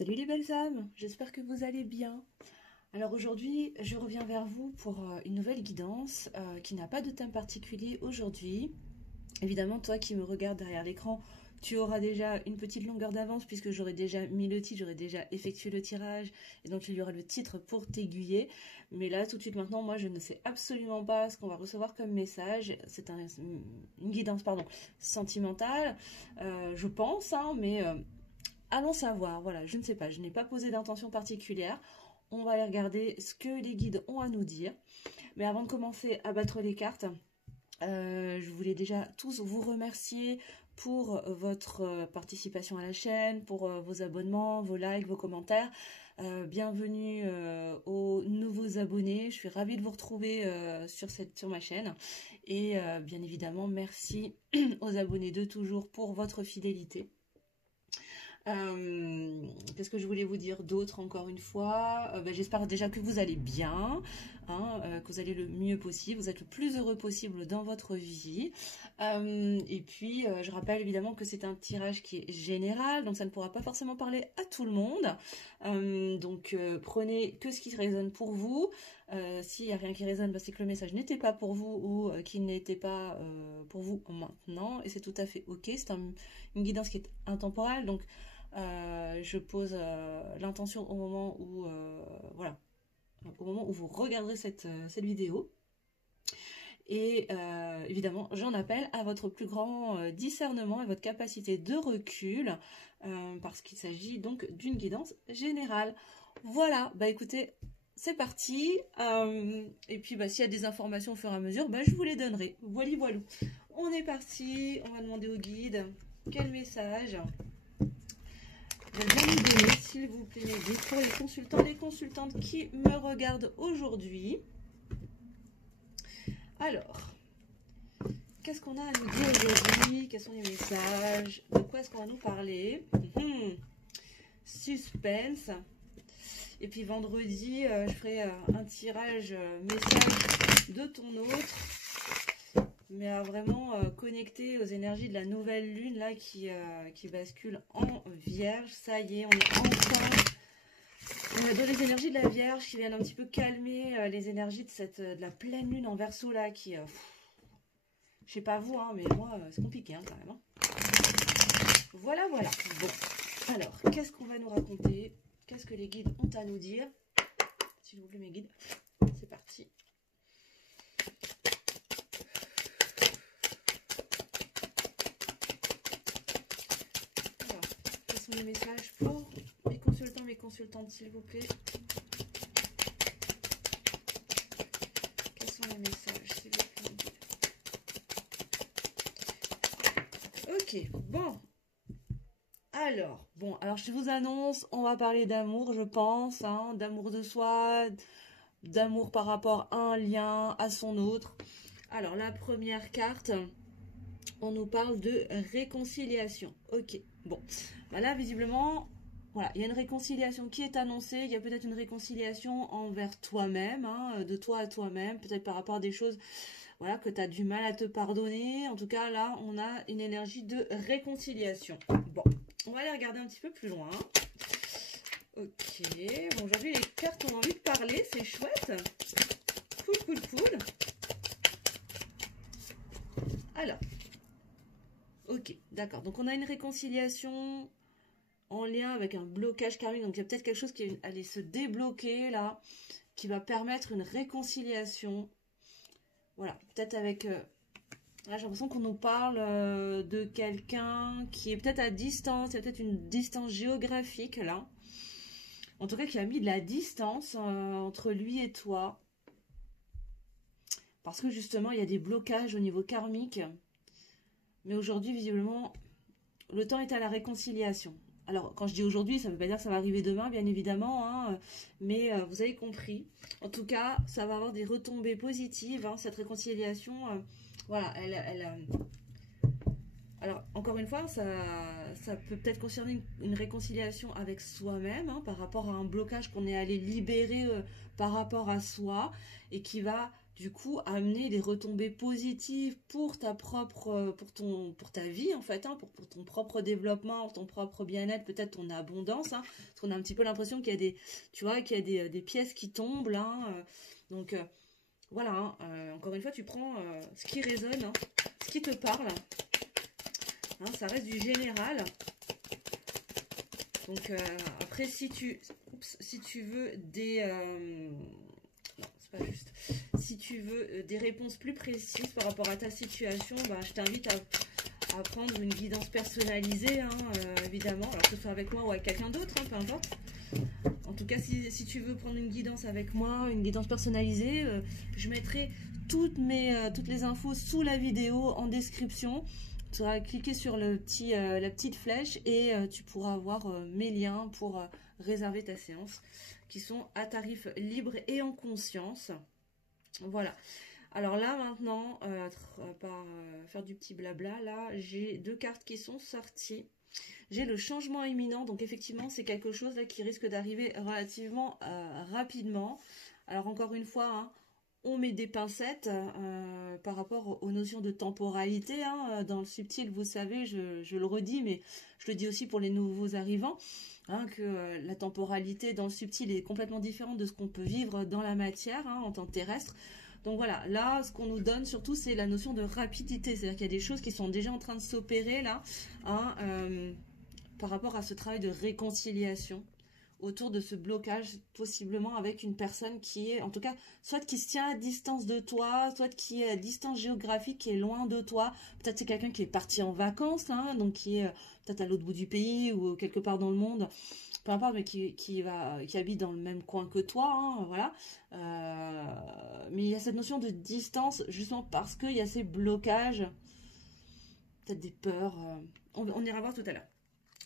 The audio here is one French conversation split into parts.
Salut les belles âmes, j'espère que vous allez bien. Alors aujourd'hui, je reviens vers vous pour une nouvelle guidance qui n'a pas de thème particulier aujourd'hui. Évidemment, toi qui me regardes derrière l'écran, tu auras déjà une petite longueur d'avance puisque j'aurai déjà mis le titre, j'aurai déjà effectué le tirage et donc il y aura le titre pour t'aiguiller. Mais là, tout de suite maintenant, moi je ne sais absolument pas ce qu'on va recevoir comme message. C'est une guidance sentimentale, je pense, hein, mais... allons savoir, voilà, je ne sais pas, je n'ai pas posé d'intention particulière. On va aller regarder ce que les guides ont à nous dire. Mais avant de commencer à battre les cartes, je voulais déjà tous vous remercier pour votre participation à la chaîne, pour vos abonnements, vos likes, vos commentaires. Bienvenue aux nouveaux abonnés. Je suis ravie de vous retrouver sur ma chaîne. Et bien évidemment, merci aux abonnés de toujours pour votre fidélité. Qu'est-ce que je voulais vous dire d'autre encore une fois? J'espère déjà que vous allez bien, hein, que vous allez le mieux possible, vous êtes le plus heureux possible dans votre vie. Et puis, je rappelle évidemment que c'est un tirage qui est général, donc ça ne pourra pas forcément parler à tout le monde. Prenez que ce qui résonne pour vous. S'il n'y a rien qui résonne, c'est que le message n'était pas pour vous ou qu'il n'était pas pour vous maintenant. Et c'est tout à fait ok. C'est une guidance qui est intemporelle, donc je pose l'intention au moment où voilà, au moment où vous regarderez cette vidéo. Et évidemment, j'en appelle à votre plus grand discernement et votre capacité de recul, parce qu'il s'agit donc d'une guidance générale. Voilà, écoutez, c'est parti. Et puis s'il y a des informations au fur et à mesure, je vous les donnerai. Voilà, voilà. On est parti, on va demander au guide quel message bien nous donner, s'il vous plaît, mes guides, pour les consultants, les consultantes qui me regardent aujourd'hui. Alors, qu'est-ce qu'on a à nous dire aujourd'hui? Quels sont les messages? De quoi est-ce qu'on va nous parler? Suspense. Et puis vendredi, je ferai un tirage message de ton autre, mais vraiment connecté aux énergies de la nouvelle lune là qui bascule en Vierge. Ça y est, on est enfin dans les énergies de la Vierge qui viennent un petit peu calmer les énergies de la pleine lune en Verseau là qui je sais pas vous, hein, mais moi c'est compliqué hein, quand même. Hein. Voilà, voilà. Bon, alors qu'est-ce qu'on va nous raconter? Qu'est-ce que les guides ont à nous dire? S'il vous plaît mes guides, c'est parti. Les messages pour mes consultants, mes consultantes, s'il vous plaît. Quels sont les messages, s'il vous plaît? Ok, bon. Alors, je vous annonce, on va parler d'amour, je pense, hein, d'amour de soi, d'amour par rapport à un lien, à son autre. Alors, la première carte, on nous parle de réconciliation. Ok, bon. Là, visiblement, voilà, il y a une réconciliation qui est annoncée. Il y a peut-être une réconciliation envers toi-même, hein, de toi à toi-même, peut-être par rapport à des choses voilà, que tu as du mal à te pardonner. En tout cas, là, on a une énergie de réconciliation. Bon, on va aller regarder un petit peu plus loin. Ok, bon, aujourd'hui, les cartes ont envie de parler, c'est chouette. Cool, cool, cool. Alors, ok, d'accord. Donc, on a une réconciliation en lien avec un blocage karmique. Donc, il y a peut-être quelque chose qui va aller se débloquer, là, qui va permettre une réconciliation. Voilà, peut-être avec... là, j'ai l'impression qu'on nous parle de quelqu'un qui est peut-être à distance. Il y a peut-être une distance géographique, là. En tout cas, qui a mis de la distance entre lui et toi. Parce que, justement, il y a des blocages au niveau karmique. Mais aujourd'hui, visiblement, le temps est à la réconciliation. Alors, quand je dis aujourd'hui, ça ne veut pas dire que ça va arriver demain, bien évidemment, hein, mais vous avez compris. En tout cas, ça va avoir des retombées positives, hein, cette réconciliation. Voilà, alors, encore une fois, ça peut peut-être concerner une réconciliation avec soi-même, hein, par rapport à un blocage qu'on est allé libérer par rapport à soi, et qui va, du coup amener des retombées positives pour ta propre, pour ta vie en fait, hein, pour ton propre développement, ton propre bien-être, peut-être ton abondance, hein, parce qu'on a un petit peu l'impression qu'il y a des, tu vois, qu'il y a des pièces qui tombent là, donc voilà, hein, encore une fois tu prends ce qui résonne, hein, ce qui te parle, hein, ça reste du général. Donc après si tu veux des non, c'est pas juste. Si tu veux des réponses plus précises par rapport à ta situation, bah, je t'invite à prendre une guidance personnalisée, hein, évidemment. Alors que ce soit avec moi ou avec quelqu'un d'autre, hein, peu importe. En tout cas, si tu veux prendre une guidance avec moi, une guidance personnalisée, je mettrai toutes les infos sous la vidéo en description. Tu vas cliquer sur la petite flèche et tu pourras avoir mes liens pour réserver ta séance qui sont à tarif libre et en conscience. Voilà. Alors là maintenant, par faire du petit blabla, là j'ai 2 cartes qui sont sorties. J'ai le changement imminent, donc effectivement c'est quelque chose là qui risque d'arriver relativement rapidement. Alors encore une fois, hein, on met des pincettes par rapport aux notions de temporalité. Hein, dans le subtil, vous savez, je le redis, mais je le dis aussi pour les nouveaux arrivants, hein, que la temporalité dans le subtil est complètement différente de ce qu'on peut vivre dans la matière, hein, en tant que terrestre. Donc voilà, là, ce qu'on nous donne surtout, c'est la notion de rapidité. C'est-à-dire qu'il y a des choses qui sont déjà en train de s'opérer là, hein, par rapport à ce travail de réconciliation autour de ce blocage, possiblement avec une personne qui est, en tout cas, soit qui se tient à distance de toi, soit qui est à distance géographique, qui est loin de toi. Peut-être c'est quelqu'un qui est parti en vacances, hein, donc qui est peut-être à l'autre bout du pays ou quelque part dans le monde, peu importe, mais qui habite dans le même coin que toi, hein, voilà. Mais il y a cette notion de distance, justement parce qu'il y a ces blocages, peut-être des peurs, on ira voir tout à l'heure.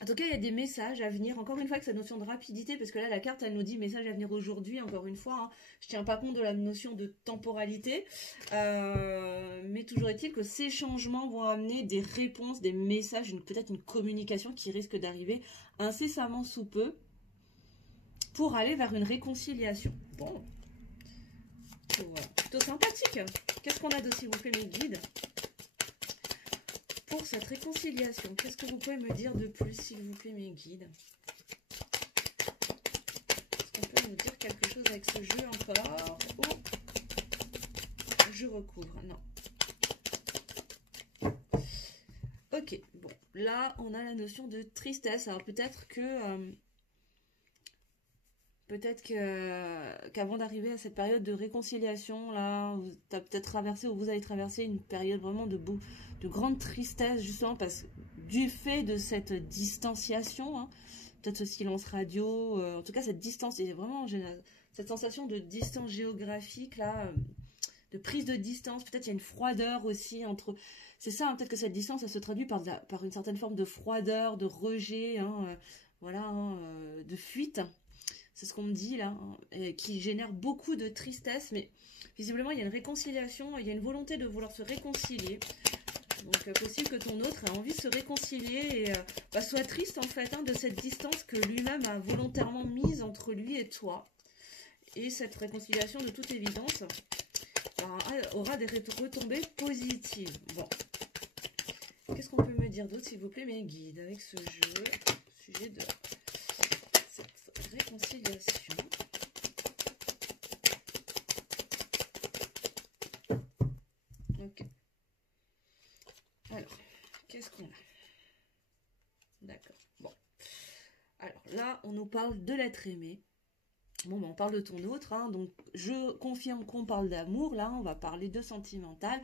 En tout cas, il y a des messages à venir, encore une fois, avec cette notion de rapidité, parce que là, la carte, elle nous dit message à venir aujourd'hui, encore une fois, hein, je ne tiens pas compte de la notion de temporalité, mais toujours est-il que ces changements vont amener des réponses, des messages, peut-être une communication qui risque d'arriver incessamment sous peu, pour aller vers une réconciliation. Bon, plutôt sympathique. Qu'est-ce qu'on a de, s'il vous plaît, mes guides ? Pour cette réconciliation, qu'est-ce que vous pouvez me dire de plus, s'il vous plaît, mes guides? Est-ce qu'on peut nous dire quelque chose avec ce jeu encore? Oh, je recouvre, non. Ok, bon, là, on a la notion de tristesse. Alors peut-être que... qu'avant d'arriver à cette période de réconciliation, là, vous avez peut-être traversé ou vous avez traversé une période vraiment de grande tristesse, justement parce du fait de cette distanciation, hein, peut-être ce silence radio, en tout cas cette distance, et vraiment cette sensation de distance géographique, là, de prise de distance, peut-être il y a une froideur aussi entre... C'est ça, hein, peut-être que cette distance, elle se traduit par une certaine forme de froideur, de rejet, hein, voilà, hein, de fuite. C'est ce qu'on me dit là, hein, qui génère beaucoup de tristesse, mais visiblement il y a une réconciliation, il y a une volonté de vouloir se réconcilier. Donc possible que ton autre ait envie de se réconcilier et soit triste en fait, hein, de cette distance que lui-même a volontairement mise entre lui et toi. Et cette réconciliation, de toute évidence, aura des retombées positives. Bon. Qu'est-ce qu'on peut me dire d'autre, s'il vous plaît, mes guides, avec ce jeu, sujet de cette réconciliation. Ok. Alors, qu'est-ce qu'on a? D'accord. Bon. Alors là, on nous parle de l'être aimé. Bon, ben, on parle de ton autre, hein, donc je confirme qu'on parle d'amour, là, on va parler de sentimental.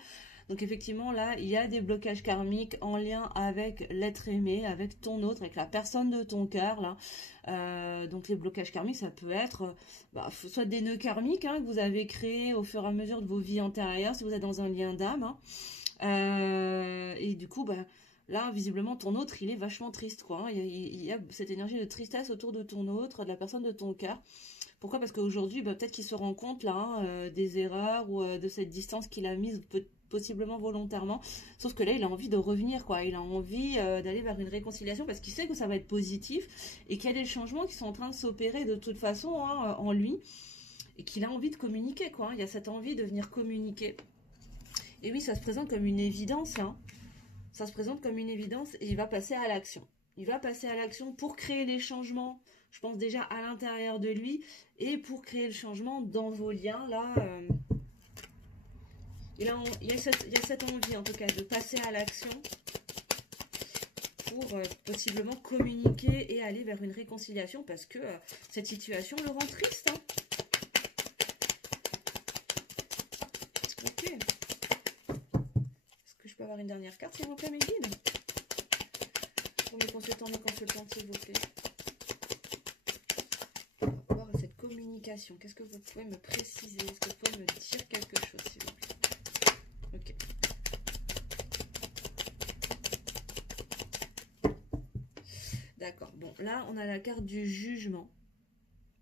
Donc effectivement, là, il y a des blocages karmiques en lien avec l'être aimé, avec ton autre, avec la personne de ton cœur, là. Donc les blocages karmiques, ça peut être soit des nœuds karmiques, hein, que vous avez créés au fur et à mesure de vos vies antérieures, si vous êtes dans un lien d'âme. Hein. Et du coup, là, visiblement, ton autre, il est vachement triste, quoi. Hein. Il y a cette énergie de tristesse autour de ton autre, de la personne de ton cœur. Pourquoi? Parce qu'aujourd'hui, peut-être qu'il se rend compte là, hein, des erreurs ou de cette distance qu'il a mise possiblement volontairement. Sauf que là, il a envie de revenir, quoi. Il a envie d'aller vers une réconciliation parce qu'il sait que ça va être positif et qu'il y a des changements qui sont en train de s'opérer de toute façon, hein, en lui. et qu'il a envie de communiquer, quoi. Hein. Il y a cette envie de venir communiquer. Et oui, ça se présente comme une évidence, hein. Ça se présente comme une évidence et il va passer à l'action. Il va passer à l'action pour créer les changements, je pense déjà à l'intérieur de lui, et pour créer le changement dans vos liens, là... il y a cette envie, en tout cas, de passer à l'action pour possiblement communiquer et aller vers une réconciliation parce que cette situation le rend triste. Hein. Ok. Est-ce que je peux avoir une dernière carte, s'il vous plaît, mes guides? Pour mes consultants, mes consultantes, s'il vous plaît. Par rapport à cette communication, qu'est-ce que vous pouvez me préciser? Est-ce que vous pouvez me dire quelque chose, s'il vous plaît? Ok. D'accord. Bon, là, on a la carte du jugement.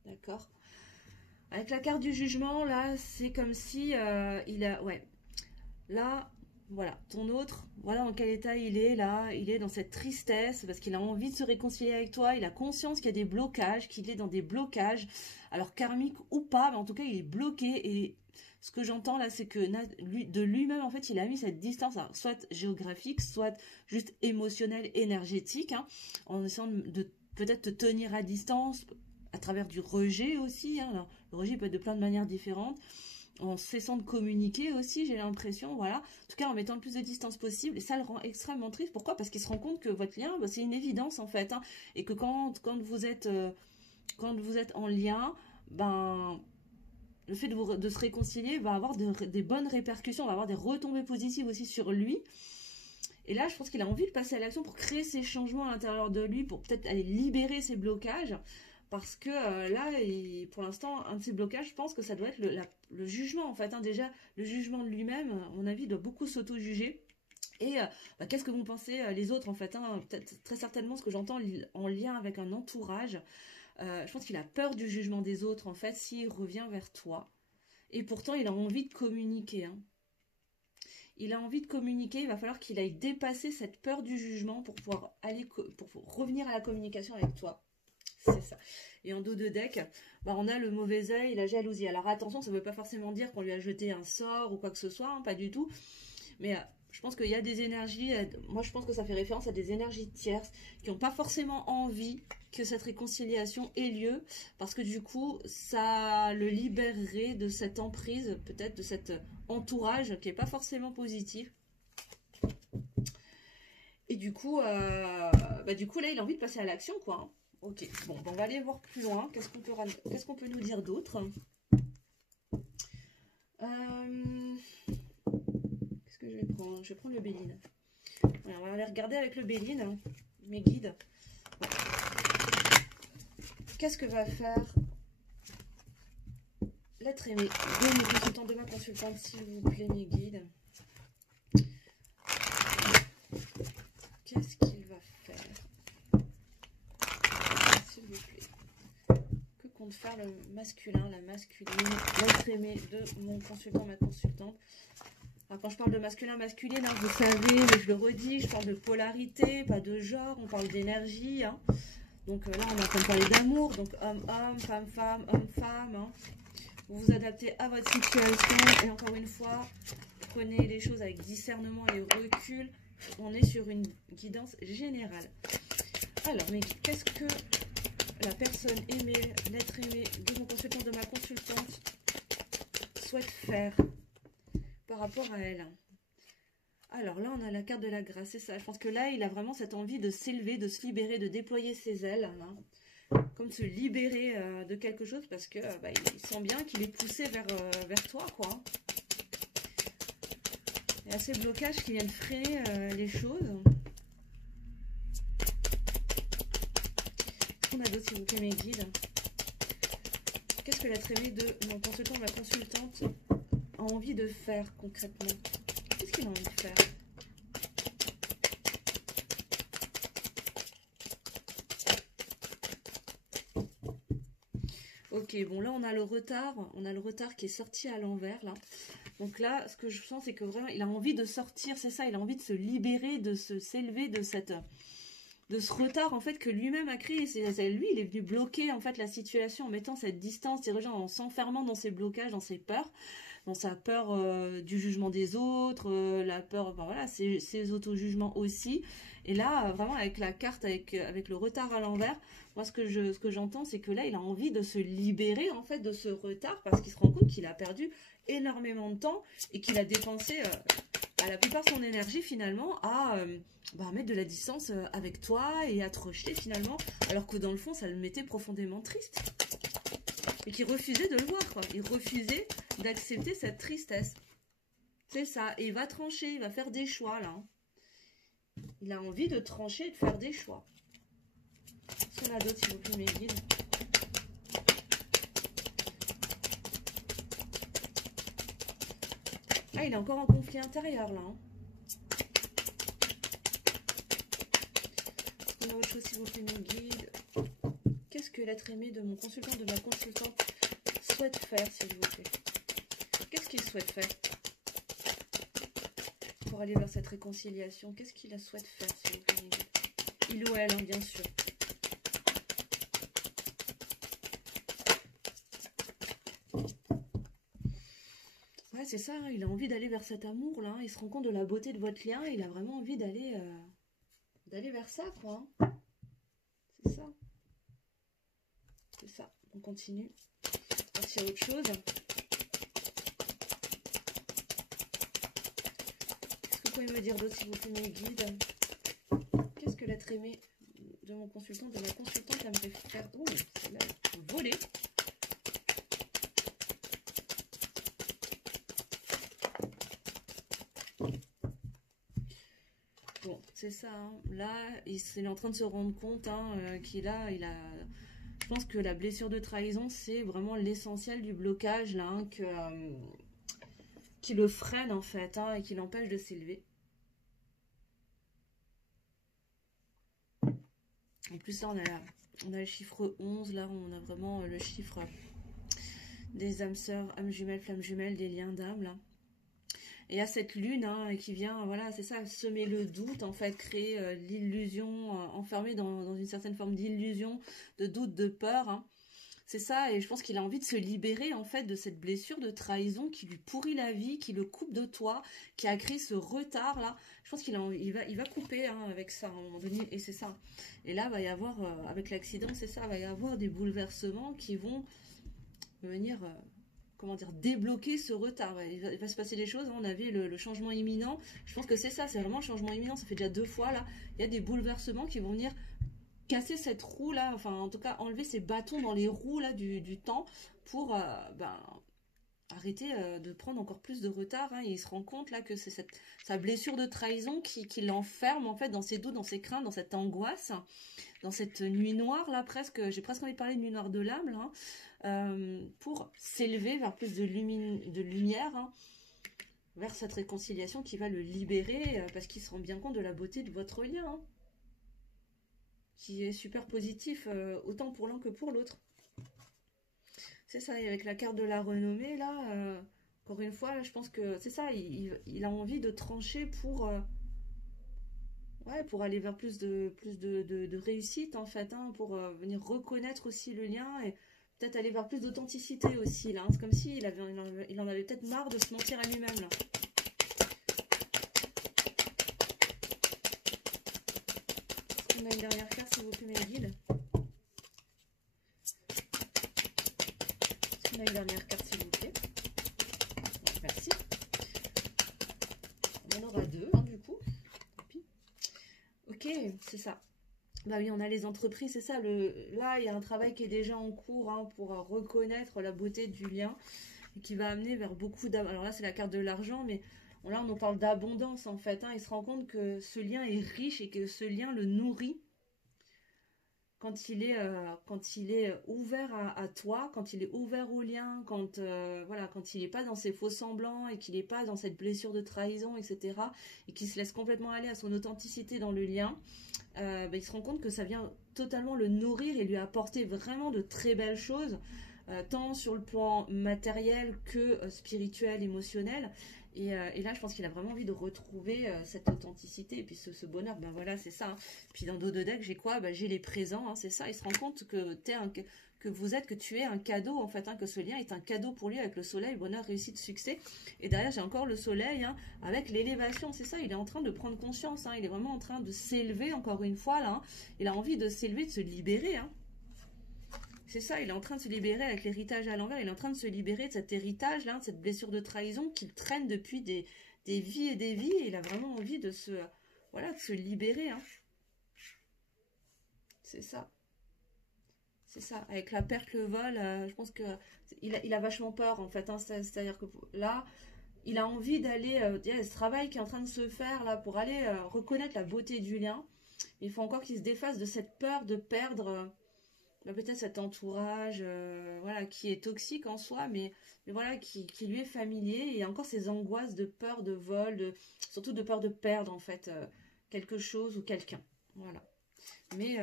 D'accord. Avec la carte du jugement, là, c'est comme si il a... Ouais. Là, voilà. Ton autre, voilà dans quel état il est, là. Il est dans cette tristesse parce qu'il a envie de se réconcilier avec toi. Il a conscience qu'il y a des blocages, qu'il est dans des blocages. Alors, karmiques ou pas, mais en tout cas, il est bloqué. Et ce que j'entends, là, c'est que de lui-même, en fait, il a mis cette distance, alors, soit géographique, soit juste émotionnelle, énergétique, hein, en essayant de peut-être te tenir à distance, à travers du rejet aussi. Hein. Alors, le rejet peut être de plein de manières différentes. En cessant de communiquer aussi, j'ai l'impression, voilà. En tout cas, en mettant le plus de distance possible. Et ça le rend extrêmement triste. Pourquoi? Parce qu'il se rend compte que votre lien, bah, c'est une évidence, en fait. Hein, et que quand vous êtes en lien, ben... le fait de se réconcilier va avoir des bonnes répercussions, va avoir des retombées positives aussi sur lui. Et là, je pense qu'il a envie de passer à l'action pour créer ces changements à l'intérieur de lui, pour peut-être aller libérer ses blocages. Parce que là, pour l'instant, un de ces blocages, je pense que ça doit être le jugement, en fait. Hein. Déjà, le jugement de lui-même, à mon avis, doit beaucoup s'auto-juger. Et bah, qu'est-ce que vous pensez les autres, en fait, hein, peut-être très certainement ce que j'entends en lien avec un entourage. Je pense qu'il a peur du jugement des autres, en fait, s'il revient vers toi. Et pourtant, il a envie de communiquer. Hein. Il a envie de communiquer, il va falloir qu'il aille dépasser cette peur du jugement pour pouvoir pour revenir à la communication avec toi. C'est ça. Et en dos de deck, bah on a le mauvais œil, la jalousie. Alors attention, ça ne veut pas forcément dire qu'on lui a jeté un sort ou quoi que ce soit, hein, pas du tout. Mais je pense qu'il y a des énergies, moi je pense que ça fait référence à des énergies tierces qui n'ont pas forcément envie que cette réconciliation ait lieu, parce que du coup, ça le libérerait de cette emprise, peut-être de cet entourage qui n'est pas forcément positif. Et du coup, là, il a envie de passer à l'action, quoi. Hein. Ok, bon, on va aller voir plus loin. Qu'est-ce qu'on peut nous dire d'autre? Qu'est-ce que je vais prendre? Je vais prendre le Béline. Voilà, on va aller regarder avec le Béline, hein, mes guides. Qu'est-ce que va faire l'être aimé de mes consultants, de ma consultante, s'il vous plaît, mes guides? Qu'est-ce qu'il va faire, s'il vous plaît? Que compte faire le masculin, la masculine, l'être aimé de mon consultant, ma consultante? Alors, quand je parle de masculin, masculine, hein, vous savez, mais je le redis, je parle de polarité, pas de genre, on parle d'énergie. Hein. Donc là, on est en train de parler d'amour, donc homme-homme, femme-femme, homme-femme. Hein. Vous vous adaptez à votre situation et encore une fois, prenez les choses avec discernement et recul. On est sur une guidance générale. Alors, mais qu'est-ce que la personne aimée, l'être aimé de mon consultant, de ma consultante souhaite faire par rapport à elle? Alors là, on a la carte de la grâce, c'est ça. Je pense que là, il a vraiment cette envie de s'élever, de se libérer, de déployer ses ailes. Là. Comme se libérer de quelque chose parce que il sent bien qu'il est poussé vers toi, quoi. Il y a ces blocages qui viennent freiner les choses. Qu'est-ce qu'on a d'autre, s'il vous plaît, mes guides? Qu'est-ce que l'être aimé de mon consultant ou ma consultante a envie de faire concrètement? Qu'est-ce qu'il a envie de faire? Ok, bon là on a le retard qui est sorti à l'envers là. Donc là, ce que je sens, c'est que vraiment, il a envie de sortir, c'est ça, il a envie de se libérer, de s'élever de cette de ce retard en fait que lui-même a créé. Lui, il est venu bloquer en fait la situation en mettant cette distance, en s'enfermant dans ses blocages, dans ses peurs, dans sa peur du jugement des autres, la peur, enfin, voilà, ses auto-jugements aussi. Et là, vraiment avec la carte, avec le retard à l'envers, moi ce que j'entends, c'est que là, il a envie de se libérer en fait de ce retard parce qu'il se rend compte qu'il a perdu énormément de temps et qu'il a dépensé à la plupart son énergie finalement à mettre de la distance avec toi et à te rejeter finalement, alors que dans le fond, ça le mettait profondément triste. Et qu'il refusait de le voir, quoi. Il refusait d'accepter cette tristesse. C'est ça. Et il va trancher, il va faire des choix, là. Il a envie de trancher et de faire des choix. Qu'est-ce qu'on a d'autre, s'il vous plaît, mes guides? Ah, il est encore en conflit intérieur, là. On a autre chose, s'il vous plaît, mes guides. Qu'est-ce que l'être aimé de mon consultant, de ma consultante souhaite faire, s'il vous plaît? Qu'est-ce qu'il souhaite faire pour aller vers cette réconciliation? Qu'est-ce qu'il souhaite faire, s'il vous plaît, mes guides? Il ou elle, hein, bien sûr. Ouais, c'est ça, hein, il a envie d'aller vers cet amour, là. Il se rend compte de la beauté de votre lien. Il a vraiment envie d'aller vers ça, quoi. C'est ça. C'est ça. On continue. On passe à autre chose. Qu'est-ce que vous pouvez me dire d'autre, s'il vous plaît, mes guides? Qu'est-ce que l'être aimé de mon consultant, de ma consultante, aimerait faire? Oh, celle-là, voler. Bon, c'est ça. Hein. Là, il est en train de se rendre compte je pense que la blessure de trahison, c'est vraiment l'essentiel du blocage là, hein, qui le freine en fait, hein, et qui l'empêche de s'élever. En plus là, on a le chiffre 11, là, on a vraiment le chiffre des âmes sœurs, âmes jumelles, flammes jumelles, des liens d'âme là. Et il y a cette lune hein, qui vient, voilà, c'est ça, semer le doute, en fait, créer l'illusion, enfermer dans une certaine forme d'illusion, de doute, de peur. Hein. C'est ça, et je pense qu'il a envie de se libérer, en fait, de cette blessure de trahison qui lui pourrit la vie, qui le coupe de toi, qui a créé ce retard-là. Je pense il va couper hein, avec ça, à un moment donné, et c'est ça. Et là, il va y avoir, avec l'accident, c'est ça, il va y avoir des bouleversements qui vont venir... comment dire, débloquer ce retard. Il va se passer des choses, hein. On avait le changement imminent, je pense que c'est ça, c'est vraiment le changement imminent, ça fait déjà 2 fois là, il y a des bouleversements qui vont venir casser cette roue là, enfin en tout cas enlever ces bâtons dans les roues là du temps pour arrêter de prendre encore plus de retard, hein. Et il se rend compte là que c'est sa blessure de trahison qui l'enferme en fait dans ses doutes, dans ses craintes, dans cette angoisse, dans cette nuit noire là presque, j'ai presque envie de parler de nuit noire de l'âme là, pour s'élever vers plus de lumière, hein, vers cette réconciliation qui va le libérer parce qu'il se rend bien compte de la beauté de votre lien, hein, qui est super positif autant pour l'un que pour l'autre. C'est ça, et avec la carte de la renommée là, encore une fois, je pense que c'est ça, il a envie de trancher pour aller vers plus de réussite en fait, hein, pour venir reconnaître aussi le lien et peut-être aller vers plus d'authenticité aussi là. Hein. C'est comme s'il il en avait peut-être marre de se mentir à lui-même là. Est-ce qu'on a une dernière carte s'il vous plaît mes guides? Est-ce qu'on a une dernière carte s'il vous plaît? Merci. On en aura 2 hein, du coup. Ok, c'est ça. Bah oui, on a les entreprises, c'est ça. Là, il y a un travail qui est déjà en cours hein, pour reconnaître la beauté du lien et qui va amener vers beaucoup d'abondance. Alors là, c'est la carte de l'argent, mais là, on en parle d'abondance en fait. Hein. Il se rend compte que ce lien est riche et que ce lien le nourrit quand il est ouvert à toi, quand il est ouvert au lien, quand il n'est pas dans ses faux semblants et qu'il n'est pas dans cette blessure de trahison, etc. Et qu'il se laisse complètement aller à son authenticité dans le lien. Il se rend compte que ça vient totalement le nourrir et lui apporter vraiment de très belles choses, tant sur le plan matériel que spirituel, émotionnel. Et là, je pense qu'il a vraiment envie de retrouver cette authenticité et puis ce bonheur. Ben voilà, c'est ça. Hein. Puis dans dos de deck, j'ai quoi? Ben, j'ai les présents, hein, c'est ça. Il se rend compte que que tu es un cadeau, en fait, hein, que ce lien est un cadeau pour lui avec le soleil, bonheur, réussite, succès. Et derrière, j'ai encore le soleil, hein, avec l'élévation, c'est ça. Il est en train de prendre conscience, hein, il est vraiment en train de s'élever, encore une fois, là. Hein. Il a envie de s'élever, de se libérer, hein. C'est ça, il est en train de se libérer avec l'héritage à l'envers, il est en train de se libérer de cet héritage-là, de cette blessure de trahison qu'il traîne depuis des vies et des vies, et il a vraiment envie de se, voilà, de se libérer. Hein. C'est ça. C'est ça. Avec la perte, le vol, je pense que il a vachement peur, en fait. Hein. C'est-à-dire que là, il a envie d'aller, il y a ce travail qui est en train de se faire, là, pour aller reconnaître la beauté du lien. Il faut encore qu'il se défasse de cette peur de perdre... peut-être cet entourage voilà, qui est toxique en soi, mais voilà, qui lui est familier, et encore ces angoisses de peur de vol, surtout de peur de perdre en fait quelque chose ou quelqu'un. Voilà. Mais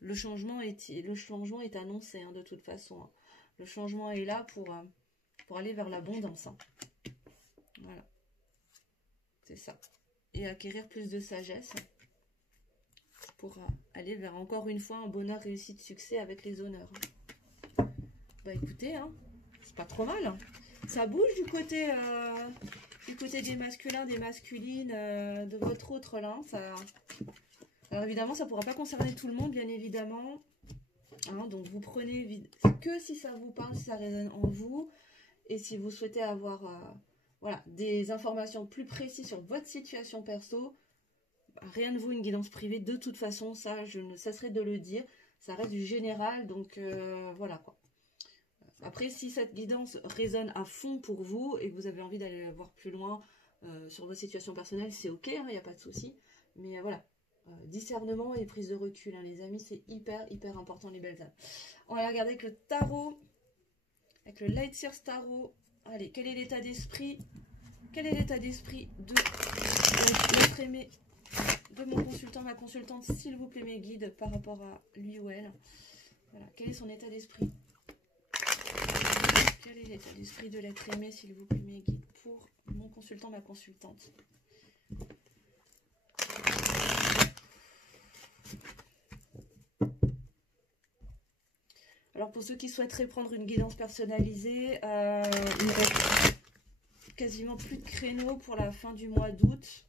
le changement est annoncé hein, de toute façon. Hein. Le changement est là pour aller vers l'abondance. Hein. Voilà. C'est ça. Et acquérir plus de sagesse. Pour aller vers encore une fois un bonheur, réussite, succès avec les honneurs. Bah écoutez, hein, c'est pas trop mal. Hein. Ça bouge du côté des masculins, des masculines, de votre autre là. Ça... Alors évidemment, ça ne pourra pas concerner tout le monde, bien évidemment. Hein, donc vous prenez que si ça vous parle, si ça résonne en vous. Et si vous souhaitez avoir voilà, des informations plus précises sur votre situation perso, rien ne vaut une guidance privée, de toute façon, ça je ne cesserai de le dire, ça reste du général, donc voilà quoi. Après, si cette guidance résonne à fond pour vous et que vous avez envie d'aller voir plus loin sur votre situation personnelle, c'est ok, il n'y a pas de souci, mais voilà, discernement et prise de recul, hein, les amis, c'est hyper important, les belles âmes. On va regarder avec le tarot, avec le Light Seers Tarot. Allez, quel est l'état d'esprit? Quel est l'état d'esprit de l'être aimé de mon consultant, ma consultante, s'il vous plaît, mes guides, par rapport à lui ou elle. Voilà. Quel est son état d'esprit? Quel est l'état d'esprit de l'être aimé, s'il vous plaît, mes guides, pour mon consultant, ma consultante? Alors, pour ceux qui souhaiteraient prendre une guidance personnalisée, il ne reste quasiment plus de créneaux pour la fin du mois d'août.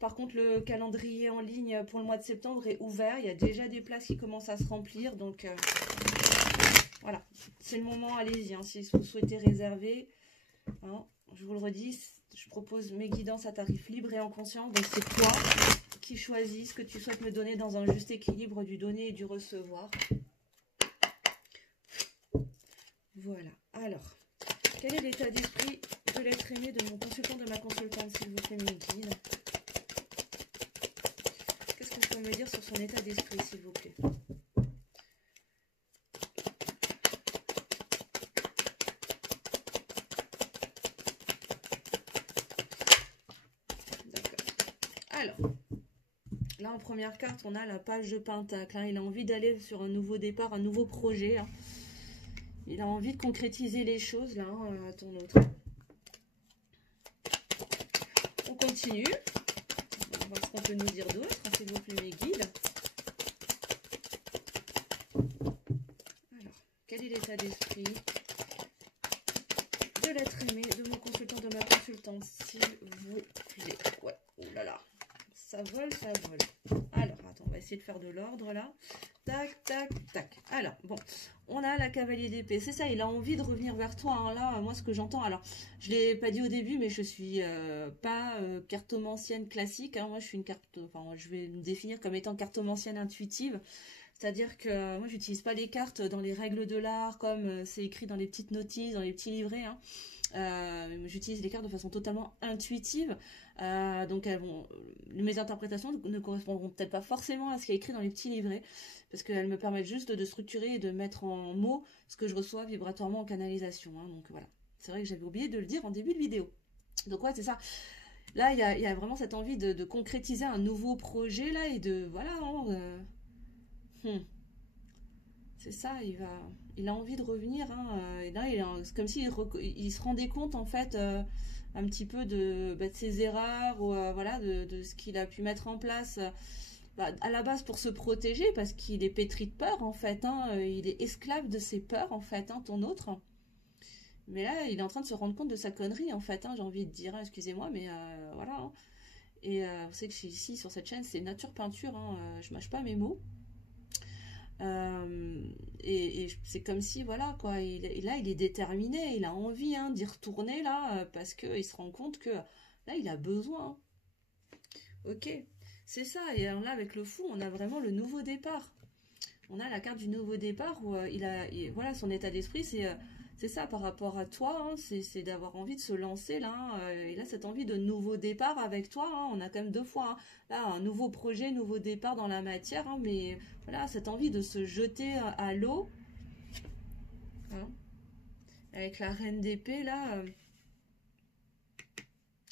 Par contre, le calendrier en ligne pour le mois de septembre est ouvert. Il y a déjà des places qui commencent à se remplir. Donc, voilà. C'est le moment. Allez-y. Hein, si vous souhaitez réserver. Hein, je vous le redis, je propose mes guidances à tarif libre et en conscience. Donc, c'est toi qui choisis ce que tu souhaites me donner dans un juste équilibre du donner et du recevoir. Voilà. Alors, quel est l'état d'esprit de l'être aimé de mon consultant, de ma consultante, s'il vous plaît, mes guides? Me dire sur son état d'esprit, s'il vous plaît. D'accord. Alors, là en première carte, on a la page de Pentacle. Hein. Il a envie d'aller sur un nouveau départ, un nouveau projet. Hein. Il a envie de concrétiser les choses, là, hein, à ton autre. On continue. On va voir ce qu'on peut nous dire d'autre, hein, s'il vous plaît, mes guides. Alors, quel est l'état d'esprit de l'être aimé, de mon consultant, de ma consultante, s'il vous plaît? Ouais, oh là là, ça vole, ça vole. Alors, attends, on va essayer de faire de l'ordre, là. Tac, tac, tac. Alors, bon, on a la cavalier d'épée. C'est ça, il a envie de revenir vers toi. Hein. Là, moi, ce que j'entends... Alors, je ne l'ai pas dit au début, mais je suis pas cartomancienne classique. Hein. Moi, je suis une carte... Enfin, je vais me définir comme étant cartomancienne intuitive. C'est-à-dire que moi, j'utilise pas les cartes dans les règles de l'art, comme c'est écrit dans les petites notices, dans les petits livrets. Hein. J'utilise les cartes de façon totalement intuitive. Donc, mes interprétations ne correspondront peut-être pas forcément à ce qui est écrit dans les petits livrets, parce qu'elles me permettent juste de structurer et de mettre en mots ce que je reçois vibratoirement en canalisation. Hein. Donc, voilà. C'est vrai que j'avais oublié de le dire en début de vidéo. Donc, ouais, c'est ça. Là, il y a vraiment cette envie de concrétiser un nouveau projet, là, et de... Voilà, hein, C'est ça, il a envie de revenir, hein, et là, c'est comme s'il il se rendait compte, en fait, un petit peu de ses erreurs, ou voilà, de ce qu'il a pu mettre en place, à la base pour se protéger, parce qu'il est pétri de peur, en fait, hein, il est esclave de ses peurs, en fait, hein, ton autre. Mais là, il est en train de se rendre compte de sa connerie, en fait, hein, j'ai envie de dire, hein, excusez-moi, mais voilà, hein. Et vous savez que ici, sur cette chaîne, c'est nature peinture, hein, je mâche pas mes mots. Euh, et c'est comme si, voilà, quoi, là, il est déterminé, il a envie, hein, d'y retourner, là, parce qu'il se rend compte que, là, il a besoin, hein. Ok, c'est ça, et alors là, avec le fou, on a vraiment le nouveau départ. On a la carte du nouveau départ où voilà, son état d'esprit, c'est ça par rapport à toi, hein, c'est d'avoir envie de se lancer là, hein, et là cette envie de nouveau départ avec toi, hein, on a quand même deux fois, hein, là un nouveau projet, nouveau départ dans la matière, hein, mais voilà cette envie de se jeter à l'eau, hein, avec la reine d'épée là,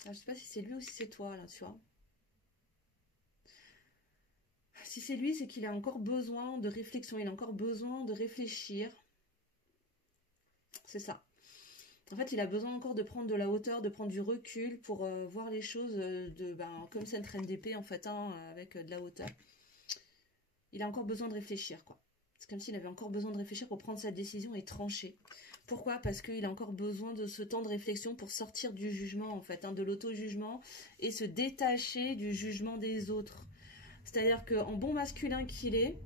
je sais pas si c'est lui ou si c'est toi là, tu vois. Si c'est lui, c'est qu'il a encore besoin de réflexion, il a encore besoin de réfléchir, c'est ça. En fait, il a besoin encore de prendre de la hauteur, de prendre du recul pour voir les choses comme cette reine d'épée, en fait, hein, avec de la hauteur. Il a encore besoin de réfléchir, quoi. C'est comme s'il avait encore besoin de réfléchir pour prendre sa décision et trancher. Pourquoi? Parce qu'il a encore besoin de ce temps de réflexion pour sortir du jugement, en fait, hein, de l'auto-jugement, et se détacher du jugement des autres. C'est-à-dire qu'en bon masculin qu'il est,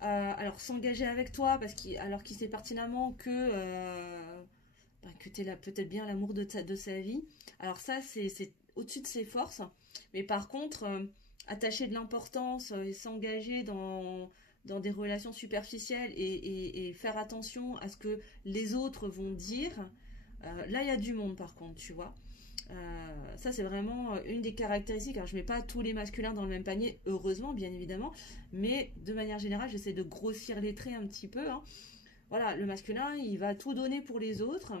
alors s'engager avec toi, alors qu'il sait pertinemment que tu es peut-être bien l'amour de sa vie. Alors ça, c'est au-dessus de ses forces. Mais par contre, attacher de l'importance et s'engager dans des relations superficielles et faire attention à ce que les autres vont dire, là, il y a du monde par contre, tu vois. Ça, c'est vraiment une des caractéristiques. Alors, je ne mets pas tous les masculins dans le même panier, heureusement, bien évidemment. Mais de manière générale, j'essaie de grossir les traits un petit peu, hein. Voilà, le masculin, il va tout donner pour les autres.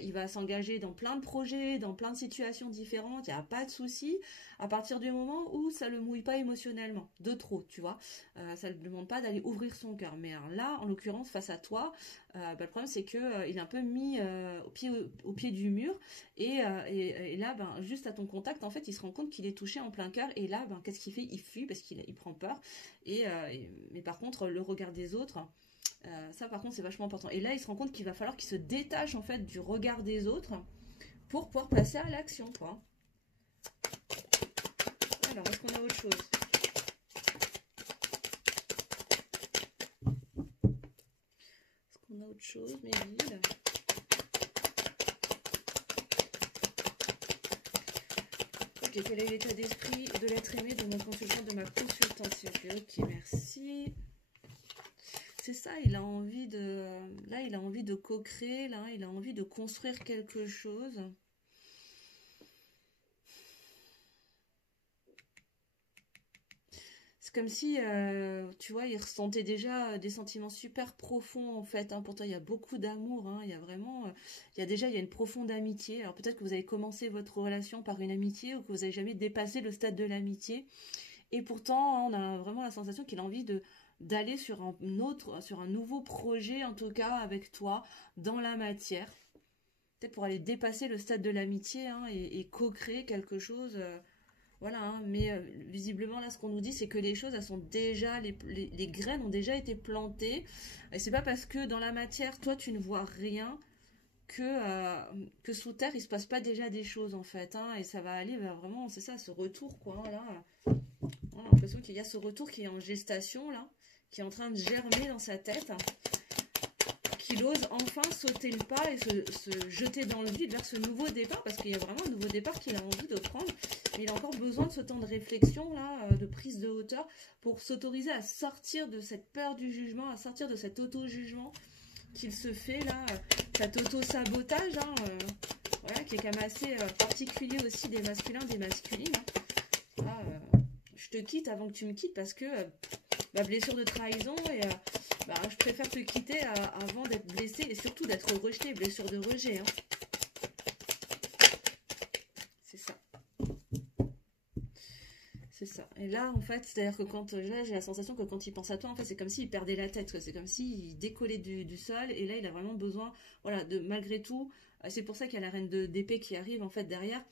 Il va s'engager dans plein de projets, dans plein de situations différentes, il n'y a pas de souci, à partir du moment où ça ne le mouille pas émotionnellement, de trop, tu vois. Ça ne demande pas d'aller ouvrir son cœur. Mais alors là, en l'occurrence, face à toi, le problème c'est qu'il est un peu mis au pied du mur, et là, juste à ton contact, en fait, il se rend compte qu'il est touché en plein cœur, et là, qu'est-ce qu'il fait? Il fuit parce qu'il prend peur, mais par contre, le regard des autres... ça par contre c'est vachement important. Et là il se rend compte qu'il va falloir qu'il se détache en fait du regard des autres pour pouvoir passer à l'action, quoi. Alors est-ce qu'on a autre chose? Est-ce qu'on a autre chose, mes villes? Ok, quel est l'état d'esprit de l'être aimé de mon consultant, de ma consultante? Ok, merci. C'est ça, il a envie de... Là, il a envie de co-créer, là, il a envie de construire quelque chose. C'est comme si, tu vois, il ressentait déjà des sentiments super profonds, en fait, hein. Pourtant, il y a beaucoup d'amour, hein. Il y a vraiment... il y a une profonde amitié. Alors, peut-être que vous avez commencé votre relation par une amitié ou que vous n'avez jamais dépassé le stade de l'amitié. Et pourtant, hein, on a vraiment la sensation qu'il a envie d'aller sur un nouveau projet, en tout cas avec toi, dans la matière. Peut-être pour aller dépasser le stade de l'amitié, hein, et co-créer quelque chose. Voilà, hein, mais visiblement, là, ce qu'on nous dit, c'est que les choses, elles sont déjà, les graines ont déjà été plantées. Et c'est pas parce que dans la matière, toi, tu ne vois rien que sous terre, il se passe pas déjà des choses, en fait, hein, et ça va aller vers vraiment, c'est ça, ce retour, quoi, hein, là. On a l'impression qu'il y a ce retour qui est en gestation, là, qui est en train de germer dans sa tête, qu'il ose enfin sauter le pas et se jeter dans le vide vers ce nouveau départ, parce qu'il y a vraiment un nouveau départ qu'il a envie de prendre, mais il a encore besoin de ce temps de réflexion, là, de prise de hauteur, pour s'autoriser à sortir de cette peur du jugement, à sortir de cet auto-jugement qu'il se fait, là, cet auto-sabotage, hein, voilà, qui est quand même assez particulier aussi des masculins, des masculines, hein. Là, je te quitte avant que tu me quittes parce que blessure de trahison et je préfère te quitter avant d'être blessé et surtout d'être rejeté, blessure de rejet, hein. C'est ça. C'est ça. Et là, en fait, c'est-à-dire que quand là, j'ai la sensation que quand il pense à toi, en fait, c'est comme s'il perdait la tête, quoi. C'est comme s'il décollait du sol. Et là, il a vraiment besoin, voilà, de malgré tout. C'est pour ça qu'il y a la reine d'épée qui arrive, en fait, derrière.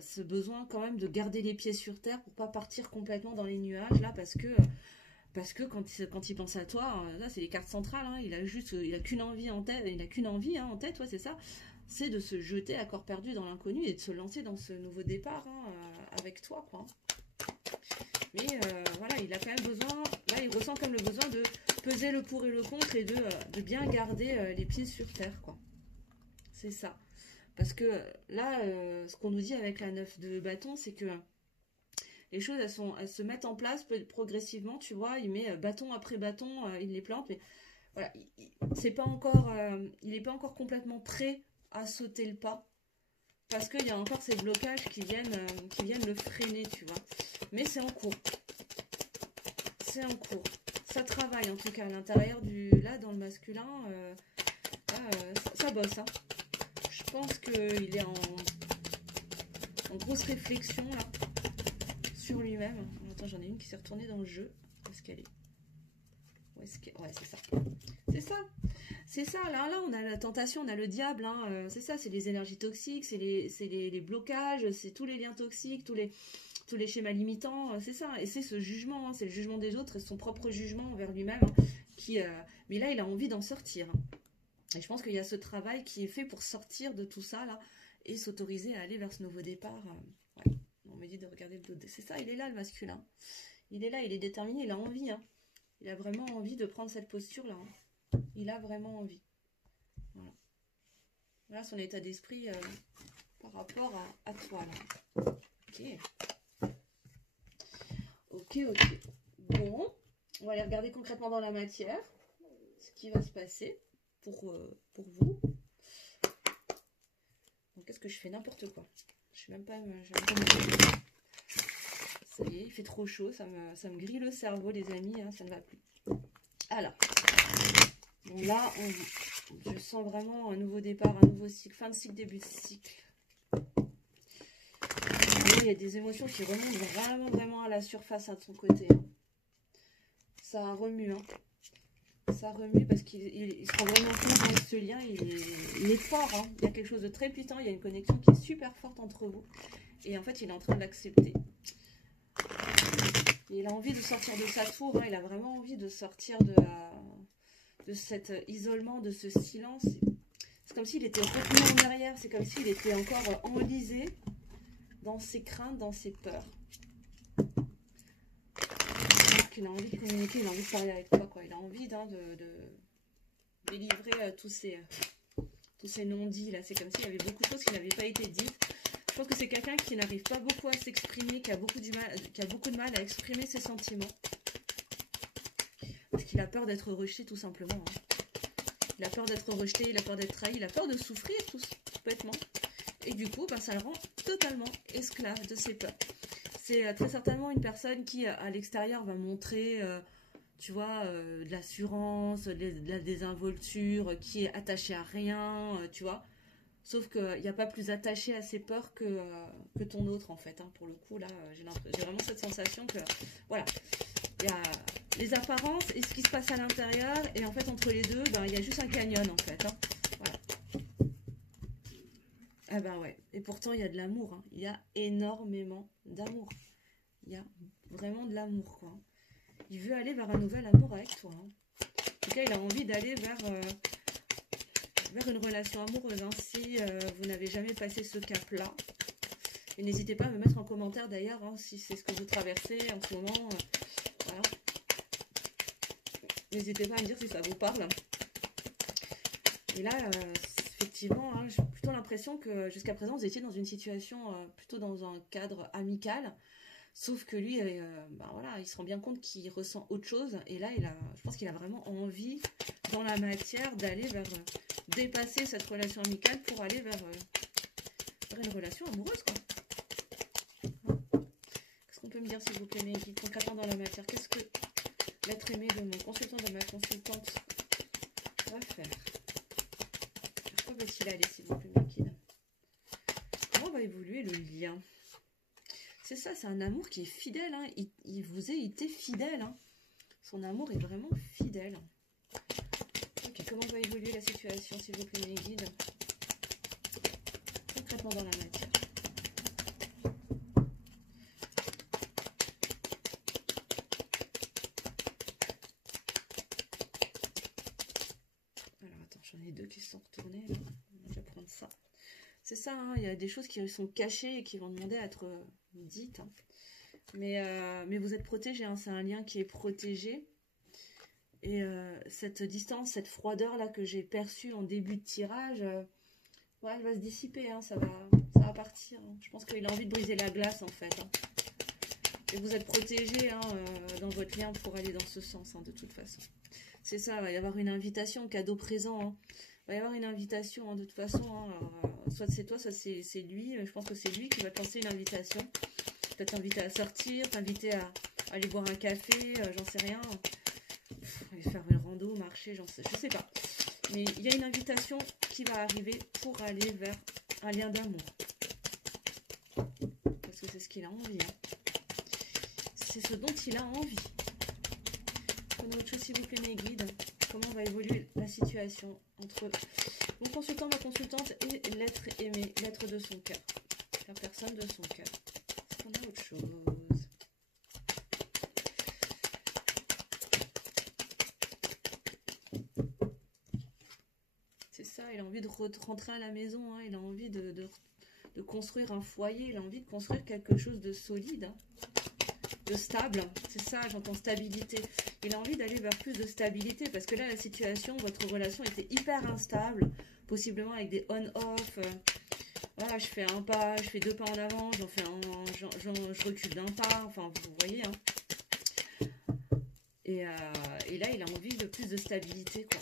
Ce besoin, quand même, de garder les pieds sur terre pour pas partir complètement dans les nuages, là, parce que quand il pense à toi, là, c'est les cartes centrales. Hein, il a qu'une envie en tête, il a qu'une envie en tête, ouais, c'est ça. C'est de se jeter à corps perdu dans l'inconnu et de se lancer dans ce nouveau départ hein, avec toi, quoi. Mais voilà, il a quand même besoin, là il ressent comme le besoin de peser le pour et le contre et de bien garder les pieds sur terre, quoi. C'est ça. Parce que là, ce qu'on nous dit avec la 9 de bâton, c'est que les choses, elles se mettent en place progressivement, tu vois, il met bâton après bâton, il les plante, mais voilà, c'est pas encore, il n'est pas encore complètement prêt à sauter le pas, parce qu'il y a encore ces blocages qui viennent le freiner, tu vois. Mais c'est en cours. C'est en cours. Ça travaille, en tout cas, à l'intérieur là, dans le masculin, ça bosse, hein. Je pense qu'il est en grosse réflexion, là, sur lui-même. Attends, j'en ai une qui s'est retournée dans le jeu. Où est-ce qu'elle est? Ouais, c'est ça. C'est ça. C'est ça. Là, on a la tentation, on a le diable. Hein. C'est ça, c'est les énergies toxiques, c'est les blocages, c'est tous les liens toxiques, tous les schémas limitants. C'est ça. Et c'est ce jugement. Hein, c'est le jugement des autres et son propre jugement envers lui-même. Hein, mais là, il a envie d'en sortir. Hein. Et je pense qu'il y a ce travail qui est fait pour sortir de tout ça, là, et s'autoriser à aller vers ce nouveau départ. Ouais. On me dit de regarder le dos. C'est ça, il est là, le masculin. Il est là, il est déterminé, il a envie. Hein. Il a vraiment envie de prendre cette posture-là. Hein. Il a vraiment envie. Voilà. Voilà son état d'esprit par rapport à toi, là. Ok. Ok. Bon. On va aller regarder concrètement dans la matière ce qui va se passer pour vous. Donc, qu'est-ce que je fais? N'importe quoi. Je suis même pas... Ça y est, il fait trop chaud. Ça me grille le cerveau, les amis. Hein, ça ne va plus. Alors. Bon, là, je sens vraiment un nouveau départ, un nouveau cycle. Fin de cycle, début de cycle. Et il y a des émotions qui remontent vraiment à la surface de son côté. Ça remue. Hein. Ça remue parce qu'il se rend vraiment compte que ce lien, il est fort. Hein. Il y a quelque chose de très puissant. Il y a une connexion qui est super forte entre vous. Et en fait, il est en train de l'accepter. Il a envie de sortir de sa tour. Hein. Il a vraiment envie de sortir de cet isolement, de ce silence. C'est comme s'il était retenu en arrière. C'est comme s'il était encore enlisé dans ses craintes, dans ses peurs. Il a envie de communiquer, il a envie de parler avec toi, quoi. Il a envie hein, de délivrer tous ces non-dits, là. C'est comme s'il y avait beaucoup de choses qui n'avaient pas été dites. Je pense que c'est quelqu'un qui n'arrive pas beaucoup à s'exprimer, qui a beaucoup de mal à exprimer ses sentiments. Parce qu'il a peur d'être rejeté, tout simplement. Hein. Il a peur d'être rejeté, il a peur d'être trahi, il a peur de souffrir, tout bêtement. Et du coup, ben, ça le rend totalement esclave de ses peurs. C'est très certainement une personne qui, à l'extérieur, va montrer, tu vois, de l'assurance, de la désinvolture, qui est attachée à rien, tu vois. Sauf qu'il n'y a pas plus attaché à ses peurs que ton autre, en fait. Hein. Pour le coup, là, j'ai vraiment cette sensation que, voilà, il y a les apparences et ce qui se passe à l'intérieur. Et en fait, entre les deux, ben, il y a juste un canyon, en fait. Hein. Voilà. Ah ben ouais, et pourtant il y a de l'amour, hein. Il y a énormément d'amour. Il y a vraiment de l'amour, quoi. Il veut aller vers un nouvel amour avec toi. Hein. En tout cas, il a envie d'aller vers une relation amoureuse. Hein. Si vous n'avez jamais passé ce cap-là, et n'hésitez pas à me mettre en commentaire d'ailleurs, hein, si c'est ce que vous traversez en ce moment. Voilà. N'hésitez pas à me dire si ça vous parle. Et là, effectivement, hein, j'ai plutôt l'impression que jusqu'à présent, vous étiez dans une situation plutôt dans un cadre amical. Sauf que lui, ben voilà, il se rend bien compte qu'il ressent autre chose. Et là, je pense qu'il a vraiment envie, dans la matière, d'aller vers dépasser cette relation amicale pour aller vers une relation amoureuse, quoi. Hein? Qu'est-ce qu'on peut me dire, s'il vous plaît, mes guides, concrètement dans la matière? Qu'est-ce que l'être aimé de mon consultant, de ma consultante va faire? Pourquoi va-t-il aller, s'il vous plaît, mes guides? Comment va évoluer le lien? C'est ça, c'est un amour qui est fidèle. Hein. Il vous est été fidèle. Hein. Son amour est vraiment fidèle. Ok, comment va évoluer la situation, s'il vous plaît, mes guides? Concrètement dans la matière. Alors, attends, j'en ai deux qui se sont retournés. Là. On va déjà prendre ça. C'est ça, hein, il y a des choses qui sont cachées et qui vont demander à être dites. Hein. Mais vous êtes protégé, hein, c'est un lien qui est protégé. Et cette distance, cette froideur-là que j'ai perçue en début de tirage, ouais, elle va se dissiper, hein, ça va partir. Hein. Je pense qu'il a envie de briser la glace, en fait. Hein. Et vous êtes protégé hein, dans votre lien pour aller dans ce sens, hein, de toute façon. C'est ça, il va y avoir une invitation, cadeau présent. Hein. Il va y avoir une invitation, hein, de toute façon. Hein. Alors, soit c'est toi, soit c'est lui. Je pense que c'est lui qui va te lancer une invitation. Peut-être t'inviter à sortir, t'inviter à aller boire un café, j'en sais rien. Aller faire une rando, marcher, je sais pas. Mais il y a une invitation qui va arriver pour aller vers un lien d'amour. Parce que c'est ce qu'il a envie. Hein. C'est ce dont il a envie. Prenez autre chose s'il vous plaît mes guides. Comment va évoluer la situation entre mon consultant, ma consultante et l'être aimé, l'être de son cœur. La personne de son cœur. Est-ce qu'on a autre chose? C'est ça, il a envie de rentrer à la maison, hein, il a envie de construire un foyer, il a envie de construire quelque chose de solide, hein, de stable. C'est ça, j'entends stabilité. Il a envie d'aller vers plus de stabilité parce que là, la situation, votre relation était hyper instable, possiblement avec des on-off. Voilà, je fais un pas, je fais deux pas en avant, je recule d'un pas, enfin, vous voyez. Hein. Et là, il a envie de plus de stabilité, quoi.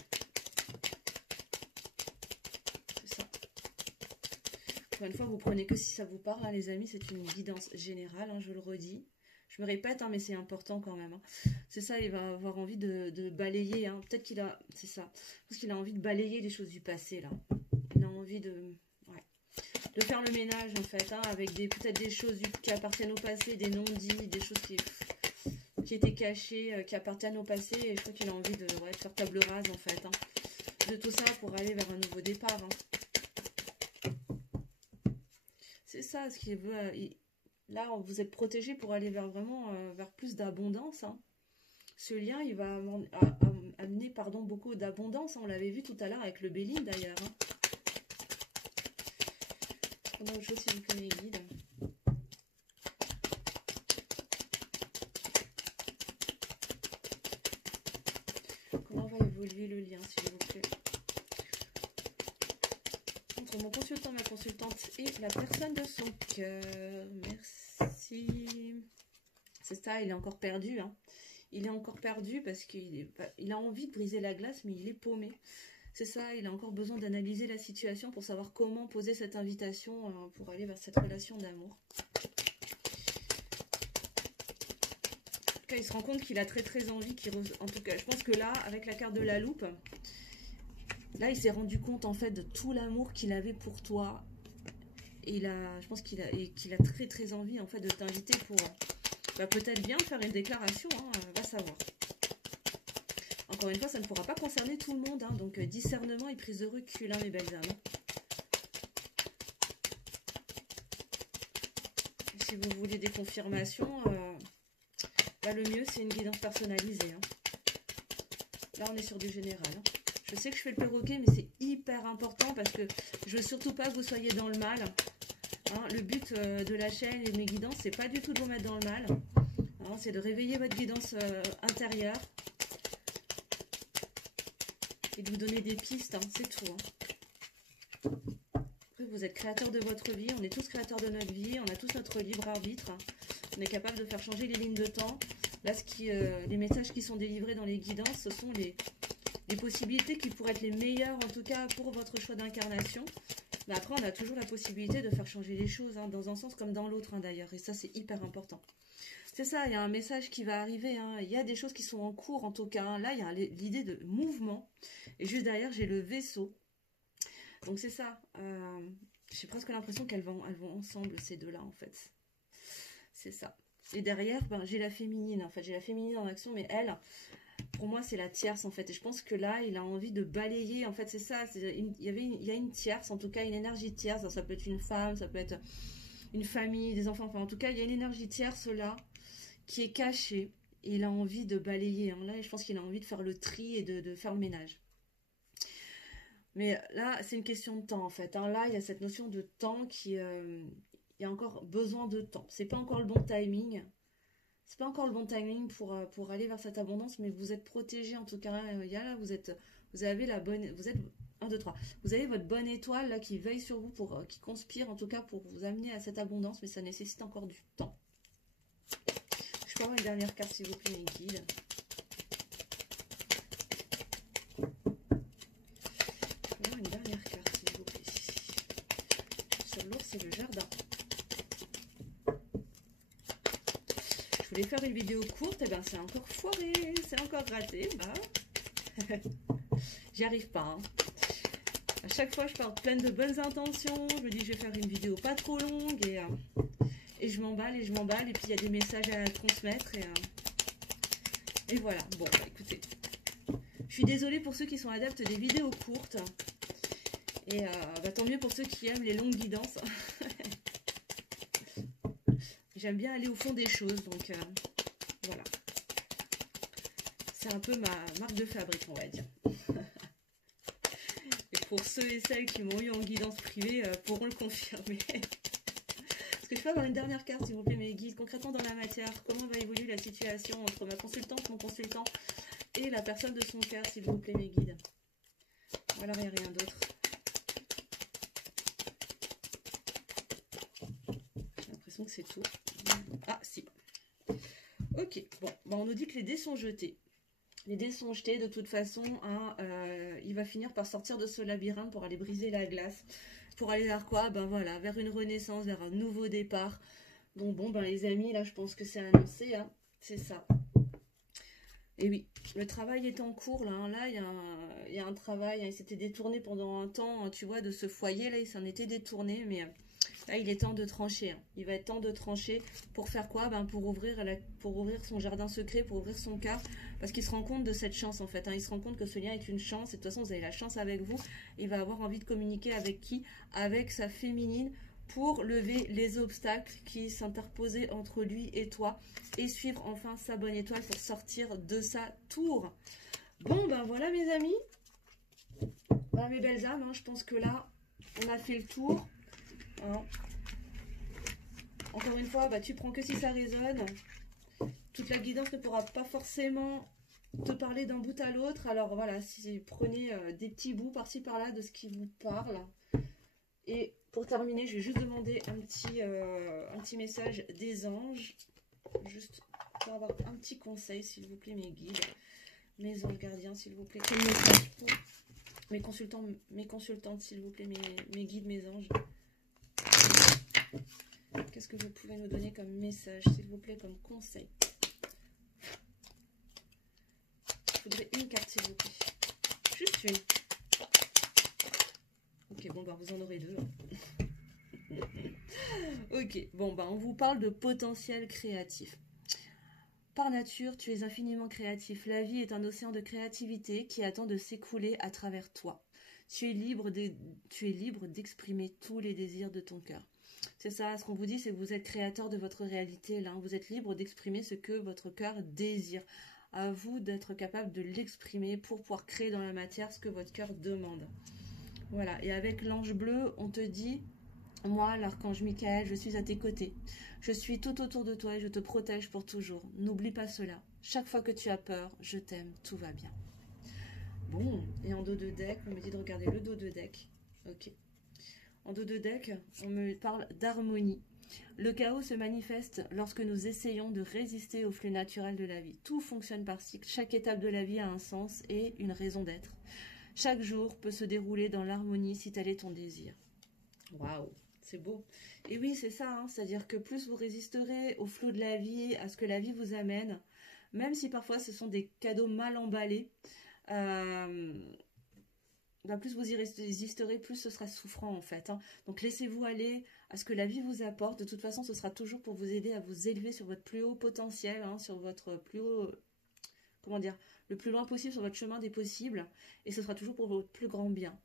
Encore une fois, vous prenez que si ça vous parle, hein, les amis, c'est une guidance générale, hein, je le redis. Je me répète, hein, mais c'est important quand même. Hein. C'est ça, il va avoir envie de balayer. Hein. Peut-être qu'il a... C'est ça. Parce qu'il a envie de balayer les choses du passé, là. Il a envie de... Ouais. De faire le ménage, en fait, hein, avec peut-être des choses qui appartiennent au passé, des non-dits, des choses qui étaient cachées, qui appartiennent au passé. Et je crois qu'il a envie de faire table rase, en fait. Hein. De tout ça pour aller vers un nouveau départ, hein. C'est ça, ce qu'il veut. Là, vous êtes protégé pour aller vers vraiment vers plus d'abondance. Hein. Ce lien, il va amener beaucoup d'abondance. Hein. On l'avait vu tout à l'heure avec le Béline d'ailleurs. Hein. On a autre chose s'il vous plaît, mes guides. Comment va évoluer le lien, s'il vous plaît? Entre mon consultant, ma consultante et la personne de son cœur. Merci. C'est ça, il est encore perdu. Hein. Il est encore perdu parce qu'il a envie de briser la glace, mais il est paumé. C'est ça, il a encore besoin d'analyser la situation pour savoir comment poser cette invitation pour aller vers cette relation d'amour. En tout cas, il se rend compte qu'il a très envie. En tout cas, je pense que là, avec la carte de la loupe... Là, il s'est rendu compte, en fait, de tout l'amour qu'il avait pour toi. Et je pense qu'il a très envie, en fait, de t'inviter pour peut-être bien faire une déclaration, hein, va savoir. Encore une fois, ça ne pourra pas concerner tout le monde, hein, donc discernement et prise de recul, hein, mes belles âmes. Et si vous voulez des confirmations, le mieux, c'est une guidance personnalisée. Hein. Là, on est sur du général, hein. Je sais que je fais le perroquet, mais c'est hyper important parce que je veux surtout pas que vous soyez dans le mal. Hein, le but de la chaîne et de mes guidances, c'est pas du tout de vous mettre dans le mal. Hein, c'est de réveiller votre guidance intérieure et de vous donner des pistes. Hein, c'est tout. Hein. Après, vous êtes créateur de votre vie. On est tous créateurs de notre vie. On a tous notre libre arbitre. Hein. On est capable de faire changer les lignes de temps. Là, les messages qui sont délivrés dans les guidances, ce sont les possibilités qui pourraient être les meilleures, en tout cas, pour votre choix d'incarnation. Mais après, on a toujours la possibilité de faire changer les choses, hein, dans un sens comme dans l'autre, hein, d'ailleurs. Et ça, c'est hyper important. C'est ça, il y a un message qui va arriver. Hein. Il y a des choses qui sont en cours, en tout cas. Hein. Là, il y a l'idée de mouvement. Et juste derrière, j'ai le vaisseau. Donc, c'est ça. J'ai presque l'impression qu'elles vont ensemble, ces deux-là, en fait. c'est ça. Et derrière, ben, j'ai la féminine. En fait, j'ai la féminine en action, mais elle, pour moi, c'est la tierce, en fait. Et je pense que là, il a envie de balayer. En fait, c'est ça. Il y a une tierce, en tout cas, une énergie tierce. Alors, ça peut être une femme, ça peut être une famille, des enfants. Enfin, en tout cas, il y a une énergie tierce là qui est cachée. Et il a envie de balayer. Hein. Là, je pense qu'il a envie de faire le tri et de faire le ménage. Mais là, c'est une question de temps, en fait. Hein. Là, il y a cette notion de temps qui... il y a encore besoin de temps. C'est pas encore le bon timing. C'est pas encore le bon timing pour aller vers cette abondance, mais vous êtes protégé en tout cas. Il y a là, vous avez la bonne... Vous êtes... 1, 2, 3. Vous avez votre bonne étoile là qui veille sur vous, qui conspire en tout cas pour vous amener à cette abondance, mais ça nécessite encore du temps. Je peux avoir une dernière carte s'il vous plaît, mes guides. Une dernière carte s'il vous plaît. Sur l'ours et le jardin. Je voulais faire une vidéo courte, et ben c'est encore foiré, c'est encore raté. Bah, j'y arrive pas. Hein. À chaque fois, je pars pleine de bonnes intentions. Je me dis, je vais faire une vidéo pas trop longue et je m'emballe et je m'emballe. Et puis il y a des messages à transmettre et voilà. Bon, bah, écoutez, je suis désolée pour ceux qui sont adeptes des vidéos courtes. Et bah, tant mieux pour ceux qui aiment les longues guidances. J'aime bien aller au fond des choses, donc voilà. C'est un peu ma marque de fabrique, on va dire. Et pour ceux et celles qui m'ont eu en guidance privée, pourront le confirmer. Est-ce que je peux avoir une dernière carte, s'il vous plaît, mes guides? Concrètement, dans la matière, comment va évoluer la situation entre ma consultante, mon consultant et la personne de son cœur, s'il vous plaît, mes guides? Voilà, il n'y a rien d'autre. J'ai l'impression que c'est tout. Ah, si. Ok, bon, bah, on nous dit que les dés sont jetés. Les dés sont jetés de toute façon. Hein, il va finir par sortir de ce labyrinthe pour aller briser la glace. Pour aller vers quoi? Ben voilà, vers une renaissance, vers un nouveau départ. Donc bon, ben les amis, là je pense que c'est annoncé. Hein, c'est ça. Et oui, le travail est en cours. Là, hein, là il y a un travail. Hein, il s'était détourné pendant un temps, hein, tu vois, de ce foyer. Là, il s'en était détourné, mais... Là, il est temps de trancher. Hein. Il va être temps de trancher pour faire quoi? Ben, pour ouvrir son jardin secret, pour ouvrir son cœur. Parce qu'il se rend compte de cette chance, en fait. Hein. Il se rend compte que ce lien est une chance. Et de toute façon, vous avez la chance avec vous. Il va avoir envie de communiquer avec qui? Avec sa féminine pour lever les obstacles qui s'interposaient entre lui et toi. Et suivre enfin sa bonne étoile pour sortir de sa tour. Bon, ben voilà, mes amis. Ben, mes belles âmes, hein, je pense que là, on a fait le tour. Hein. Encore une fois, bah, tu prends que si ça résonne. Toute la guidance ne pourra pas forcément te parler d'un bout à l'autre. Alors voilà, si prenez des petits bouts par-ci par-là de ce qui vous parle. Et pour terminer, je vais juste demander un petit message des anges. Juste pour avoir un petit conseil, s'il vous plaît, mes guides. Mes anges gardiens, s'il vous plaît. Quel message pour mes consultants, mes consultantes, s'il vous plaît, mes guides, mes anges. Qu'est-ce que vous pouvez nous donner comme message, s'il vous plaît, comme conseil? Je voudrais une carte, s'il vous plaît. Juste une. Ok, bon, bah, vous en aurez deux. Hein. Ok, bon, bah, on vous parle de potentiel créatif. Par nature, tu es infiniment créatif. La vie est un océan de créativité qui attend de s'écouler à travers toi. Tu es libre d'exprimer tous les désirs de ton cœur. C'est ça, ce qu'on vous dit, c'est que vous êtes créateur de votre réalité. Là, vous êtes libre d'exprimer ce que votre cœur désire. À vous d'être capable de l'exprimer pour pouvoir créer dans la matière ce que votre cœur demande. Voilà, et avec l'ange bleu, on te dit, moi, l'archange Michael, je suis à tes côtés. Je suis tout autour de toi et je te protège pour toujours. N'oublie pas cela. Chaque fois que tu as peur, je t'aime, tout va bien. Bon, et en dos de deck, on me dit de regarder le dos de deck. Ok. En dos de deck, on me parle d'harmonie. Le chaos se manifeste lorsque nous essayons de résister au flux naturel de la vie. Tout fonctionne par cycle. Chaque étape de la vie a un sens et une raison d'être. Chaque jour peut se dérouler dans l'harmonie si tel est ton désir. Waouh, c'est beau. Et oui, c'est ça, hein, c'est-à-dire que plus vous résisterez au flot de la vie, à ce que la vie vous amène, même si parfois ce sont des cadeaux mal emballés, plus vous y résisterez, plus ce sera souffrant en fait. Hein. Donc laissez-vous aller à ce que la vie vous apporte. De toute façon, ce sera toujours pour vous aider à vous élever sur votre plus haut potentiel, hein, sur votre plus haut, comment dire, le plus loin possible sur votre chemin des possibles. Et ce sera toujours pour votre plus grand bien.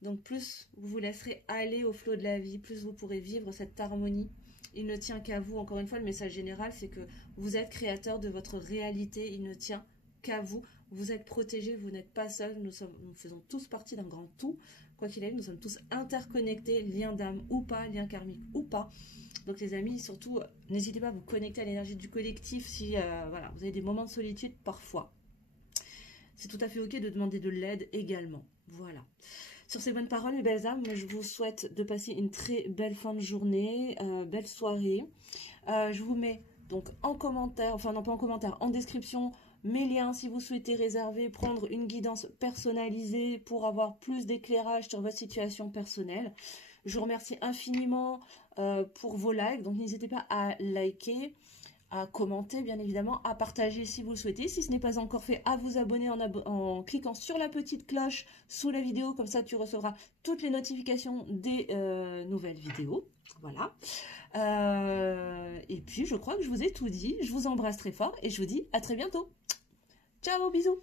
Donc plus vous vous laisserez aller au flot de la vie, plus vous pourrez vivre cette harmonie. Il ne tient qu'à vous. Encore une fois, le message général, c'est que vous êtes créateur de votre réalité. Il ne tient qu'à vous. Vous êtes protégé, vous n'êtes pas seul. Nous faisons tous partie d'un grand tout. Quoi qu'il arrive, nous sommes tous interconnectés, lien d'âme ou pas, lien karmique ou pas. Donc les amis, surtout, n'hésitez pas à vous connecter à l'énergie du collectif si voilà, vous avez des moments de solitude parfois. C'est tout à fait ok de demander de l'aide également. Voilà. Sur ces bonnes paroles, mes belles âmes, je vous souhaite de passer une très belle fin de journée, belle soirée. Je vous mets donc en commentaire, enfin non pas en commentaire, en description, mes liens si vous souhaitez réserver, prendre une guidance personnalisée pour avoir plus d'éclairage sur votre situation personnelle. Je vous remercie infiniment pour vos likes, donc n'hésitez pas à liker, à commenter bien évidemment, à partager si vous le souhaitez. Si ce n'est pas encore fait, à vous abonner en cliquant sur la petite cloche sous la vidéo. Comme ça, tu recevras toutes les notifications des nouvelles vidéos. Voilà. Et puis, je crois que je vous ai tout dit. Je vous embrasse très fort et je vous dis à très bientôt. Ciao, bisous.